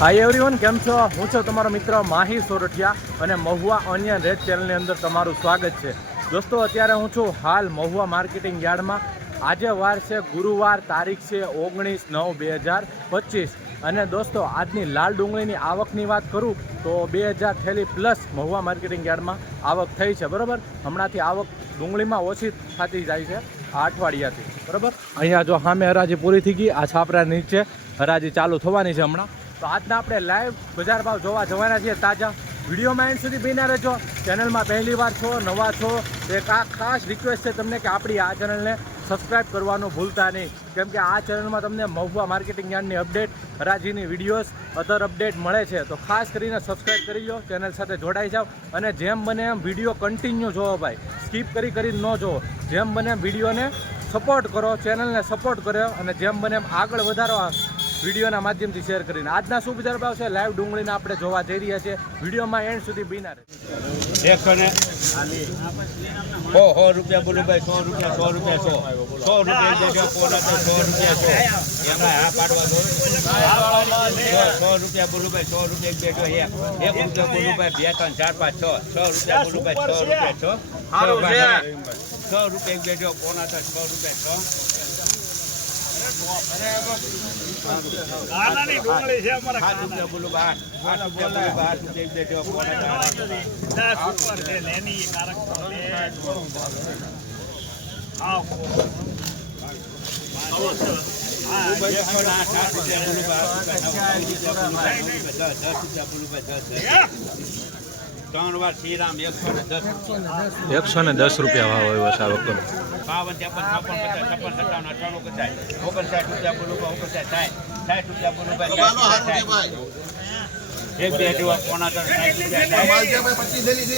Hi everyone કેમ છો? હું છું તમારો મિત્ર માહી સોરઠિયા અને મહુવા ઓનિયન રેડ ચેનલની અંદર તમારું સ્વાગત છે. દોસ્તો, અત્યારે હું છું હાલ મહુવા માર્કેટિંગ યાર્ડમાં. આજે વાર છે, ગુરુવાર તારીખ છે, ઓગણીસ નવ બે હજાર પચીસ. અને દોસ્તો, આજની લાલ ડુંગળીની આવકની વાત કરું તો બે હજાર થેલી પ્લસ મહુવા માર્કેટિંગ યાર્ડમાં આવક થઈ છે, બરાબર? હમણાંથી આવક ડુંગળીમાં ઓછી થતી જાય છે, આ અઠવાડિયાથી, બરાબર? અહીંયા જો સામે હરાજી પૂરી થઈ ગઈ, આ છાપરા નીચે હરાજી ચાલુ થવાની છે હમણાં. તો આજના આપણે લાઈવ બજાર ભાવ જોવા જવાના છીએ તાજા. વિડીયોમાં એન્ડ સુધી બિના રહેજો. ચેનલમાં પહેલી વાર છો, નવા છો, એક આ ખાસ રિક્વેસ્ટ છે તમને કે આપણી આ ચેનલને સબસ્ક્રાઇબ કરવાનું ભૂલતા નહીં. કેમ કે આ ચેનલમાં તમને મહુવા માર્કેટિંગ યાર્ડની અપડેટ હરાજીની વિડીયોઝ અધર અપડેટ મળે છે. તો ખાસ કરીને સબસ્ક્રાઇબ કરી લો ચેનલ સાથે જોડાઈ જાઓ અને જેમ બને એમ વીડિયો કન્ટિન્યુ જોવો ભાઈ. સ્કીપ કરી કરીને ન જોવો. જેમ બને એમ વિડીયોને સપોર્ટ કરો, ચેનલને સપોર્ટ કરો અને જેમ બને એમ આગળ વધારો વિડીયોના માધ્યમથી શેર કરીને. આજના શું બજાર ભાવ છે લાઈવ ડુંગળીના આપણે જોવા જઈ રહ્યા છીએ. વિડીયોમાં એન્ડ સુધી બીના રહે. એકસો ને સો સો રૂપિયા બોલું ભાઈ સો રૂપિયા સો રૂપિયા સો. સો રૂપિયા પોલા તો સો રૂપિયા સો એમાં હા પાડવા દો. સો સો રૂપિયા બોલું ભાઈ સો રૂપિયા બેઠો એક. એક રૂપિયા બોલું ભાઈ બે ત્રણ ચાર પાંચ છ. છ રૂપિયા બોલું ભાઈ છ રૂપિયા છ. છ. રૂપિયા બેઠો પોના તો છ રૂપિયા છ. કાનાની ડુંગળી છે અમારા આઠ રૂપિયા બોલું આઠ આઠ રૂપિયા બોલું આઠ રૂપિયા દેજો. દસ ઉપર છે લેની કારક આવ. આઠ રૂપિયા બોલું દસ રૂપિયા બોલું દસ ત્રણ વાર શ્રીરામ એકસો ને દસ એકસો ને દસ રૂપિયા ભાવ આવ્યો છે આ વખતે બાવન ત્રેપન છપ્પન પચાસ છપ્પન સત્તાવન અઠાણું પચાસ. ઓગણસાઠ રૂપિયા બોલું ઓગણસાઠ સાઠ સાઠ રૂપિયા બોલું ભાઈ સાઠ રૂપિયા સાઠ. એક બે દિવસ પોણા સાઠ રૂપિયા સાઠ.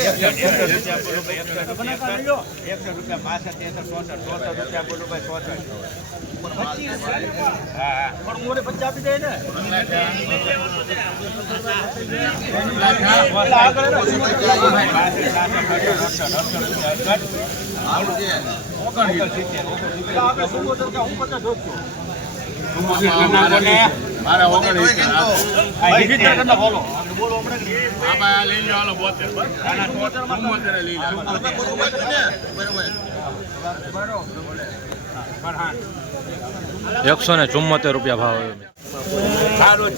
એકસઠ એકસઠ રૂપિયા બોલું ભાઈ એકસઠ રૂપિયા એકસઠ. એકસઠ રૂપિયા બાસઠ તેસઠ ચોસઠ ચોસઠ રૂપિયા બોલું ભાઈ ચોસઠ હા એકસો આવ્યો સારું છે ત્રણ રૂપિયા બોલું ભાઈ ચાર પાંચ છ આઠ આઠ આઠ આઠ આજે સારું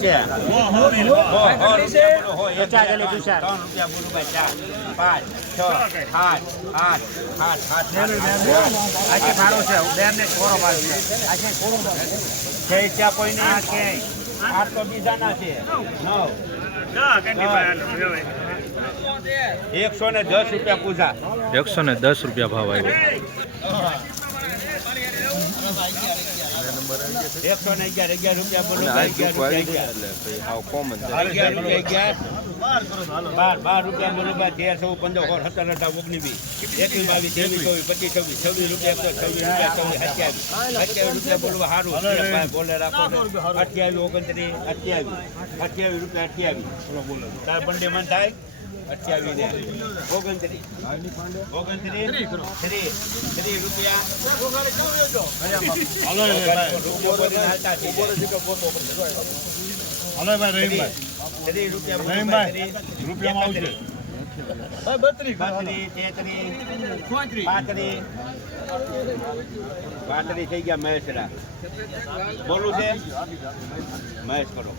રૂપિયા ને કોરો માલ છે આજે છે. એકસો ને દસ રૂપિયા પૂજા. એકસો ને દસ રૂપિયા ભાવ આવ્યો. એકસો ને અગિયાર અગિયાર રૂપિયા બોલું અગિયાર રૂપિયા અગિયાર. અગિયાર બાર બાર રૂપિયા બોલું તેર ચૌદ પંદર સોળ સત્તર અઢાર ઓગણીસ વીસ. એકવીસ બાવીસ ત્રેવીસ ચોવીસ પચીસ છવ્વીસ છવ્વીસ રૂપિયા એકસો છવ્વીસ રૂપિયા ચોવીસ અઠ્યાવીસ. અઠ્યાવીસ રૂપિયા બોલું સારું બોલે રાખો અઠ્યાવીસ ઓગણત્રીસ અઠ્યાવીસ. અઠ્યાવીસ રૂપિયા અઠ્યાવીસ. બોલો બોલો. તાર બંને મન થાય? અઠ્યાવીસ ઓગણત્રીસ. ઓગણત્રીસ ત્રીસ. ત્રીસ રૂપિયા. હાલતા થઈ ગયા મહેશ રૂપિયા બોલું ભાઈ, ત્રીસ. એકત્રીસ. બત્રીસ, તેત્રીસ, પાંત્રીસ. પાંત્રીસ થઈ ગયા મહેશરા બોલું છે મહેશ કરો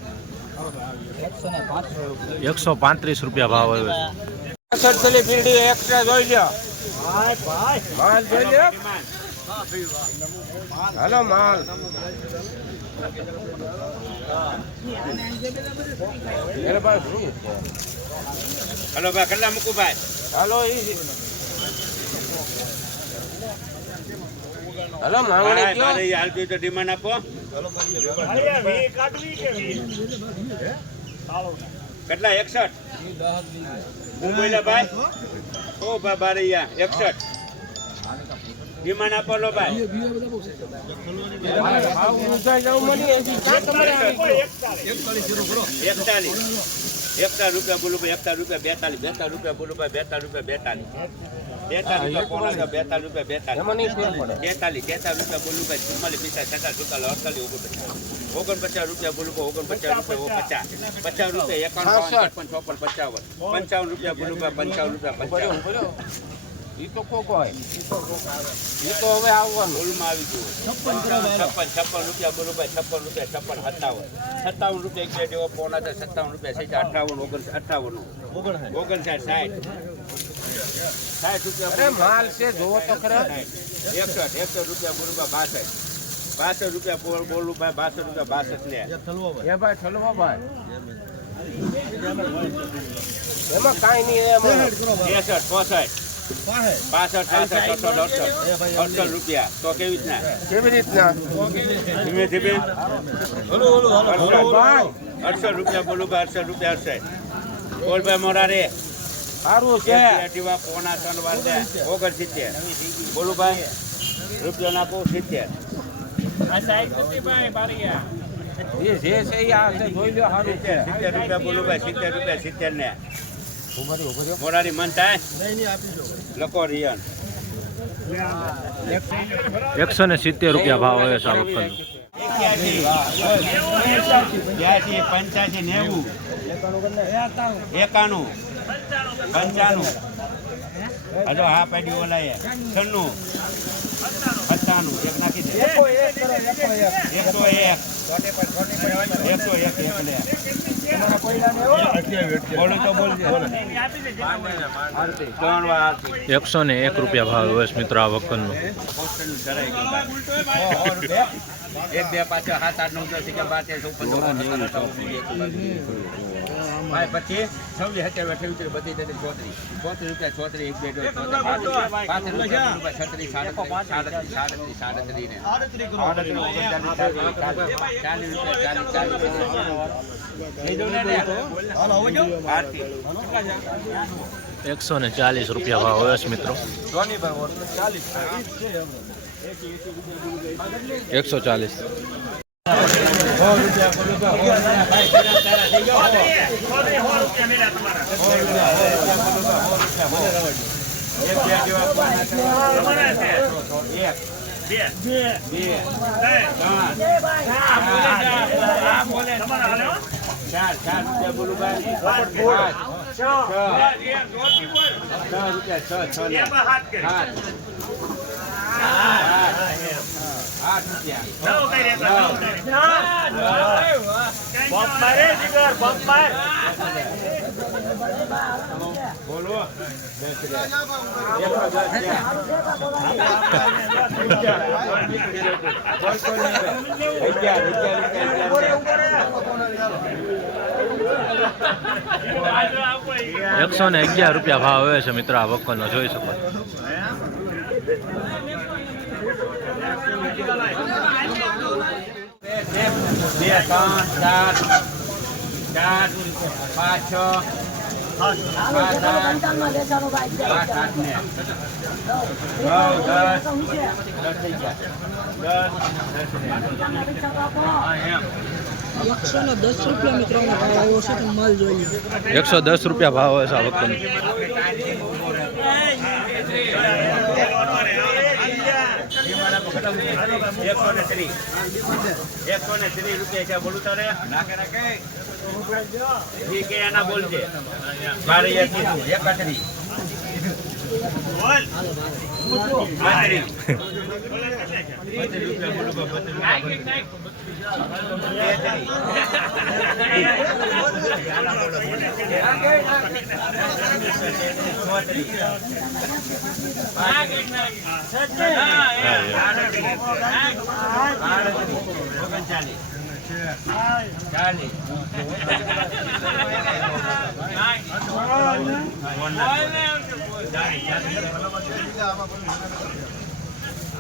એકસો પાંત્રીસ રૂપિયા ભાવ આવ્યો છે સડસલી ફીરડી એક્સ્ટ્રા જોઈ માલ જોઈ લ્યો હાલો માલ. હલો ભાઈ કેટલા મૂકું ભાઈ? હલો હલો માંગણી મારે હાલ તો ડિમાન્ડ આપો. કેટલા એકસઠ? હું બોલ્યા ભાઈ? ઓ ભાઈ રૈયા એકસઠ. ડિમાન્ડ આપો લો ભાઈ. એકતાલીસ. એકતાલીસ રૂપિયા બોલું ભાઈ એકતાલીસ રૂપિયા બેતાલીસ બેતાલીસ રૂપિયા બોલું ભાઈ બેતાલીસ રૂપિયા બેતાલીસ. તેતાલીસ રૂપિયા બેતાલીસ રૂપિયા બેતાલીસ. તેતાલીસ તેતાલીસ રૂપિયા બોલું ભાઈ ચુમ્માલીસ પિસ્તાલીસ છેતાલીસ સુડતાલીસ અડતાલીસ ઓગણપચાસ. ઓગણપચાસ રૂપિયા બોલું ઓગણપચાસ રૂપિયા પચાસ પચાસ રૂપિયા એકાવન ચોપન પંચાવન પંચાવન. રૂપિયા બોલું પંચાવન રૂપિયા પંચાવન. ઈ તો કોક હોય. ઈ તો હવે આવવાનું. ઓલમાં આવી. ગયું છપ્પન છપ્પન રૂપિયા બરોબર ભાઈ છપ્પન રૂપિયા છપ્પન સત્તાવન. સત્તાવન રૂપિયા એક બે જેવો પોણા થાય સત્તાવન રૂપિયા સહિત અઠાવન ઓગણ અઠાવન. ઓગણસાઠ. સાઠ. સાઠ રૂપિયા અરે માલ છે જોવો તો ખરા. એકસઠ એકસઠ રૂપિયા બોલું બાસઠ. બાસઠ રૂપિયા બોલ- બોલું ભાઈ બાસઠ રૂપિયા બાસઠ ને. એ ભાઈ. ઠલવો ભાઈ એમાં કાંઈ નહીં એમાં ત્રેસઠ ચોસઠ. પાસઠ સાસઠ અડસઠ અડસઠ રૂપિયા. તો કેવી રીતના? કેવી રીતના? ધીમે ધીમે. અડસઠ રૂપિયા બોલું ભાઈ. અડસઠ રૂપિયા અડસઠ બોલભાઈ સારું છે. એટીવા પોણા ત્રણ વાર દે ઓગણસિત્તેર બોલું ભાઈ. રૂપિયો નાખો સિત્તેર. જે છે એ આ જોઈ લ્યો સારું છે. સિત્તેર રૂપિયા બોલું ભાઈ સિત્તેર રૂપિયા સિત્તેર ને મોરારી મન થાય? લખો રિયન. એકસો ને સિત્તેર રૂપિયા ભાવ હોય છે આ વખત પંચ્યાસી નેવું. એકાણું. પંચાણું. હજો હા પાડી ઓલાએ. છન્નું. સત્તાણું એક નાખી દે. એકસો એક. એકસો એક. એક લે એકસો ને એક રૂપિયા ભાવ હોય મિત્રો આ વખતનો એક બે પાછળ સાત આઠ નવ દસ બાર ભાઈ પછી છવ્વીસ હજાર અઠ્યાવીસ બધી જતી ચોત્રીસ ચોત્રીસ રૂપિયા ચોત્રીસ એક બે પાંત્રીસ રૂપિયા છત્રીસ સાડત્રીસ સાડત્રીસ ને ચાલીસ, રૂપિયા ચાલીસ ચાલીસ. એકસો ને ચાલીસ રૂપિયા ભાવ હોય મિત્રો એકસો ચાલીસ ચાર ચાર રૂપિયા બોલું છ, રૂપિયા છ છ આઠ રૂપિયા નવ કરી હતા, નવ કરી. પંપ મારે જીગર પંપ માર બોલો એકસો ને અગિયાર રૂપિયા ભાવ આવે છે મિત્ર આ વખતનો, જોઈ શકો છો. બે ત્રણ ચાર ચાર પાંચ છ સાત આઠ આઠ ને નવ દસ દસ રૂપિયા મિત્રો ભાવ આવ્યો છે તો માલ જોઈ એકસો દસ રૂપિયા ભાવ હોય છે આ વખતનો. એકસો ને ત્રીસ એકસો ને ત્રીસ. રૂપિયા છે બોલું એના બોલજે મારે એકત્રીસ બોલ બત્રીસ બત્રીસ રૂપિયા બોલું બા, બત્રીસ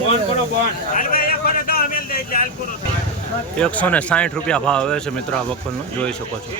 એ પૂરો એકસો ને સાઠ રૂપિયા ભાવ આવે છે મિત્રો આ બકલનો જોઈ શકો છો.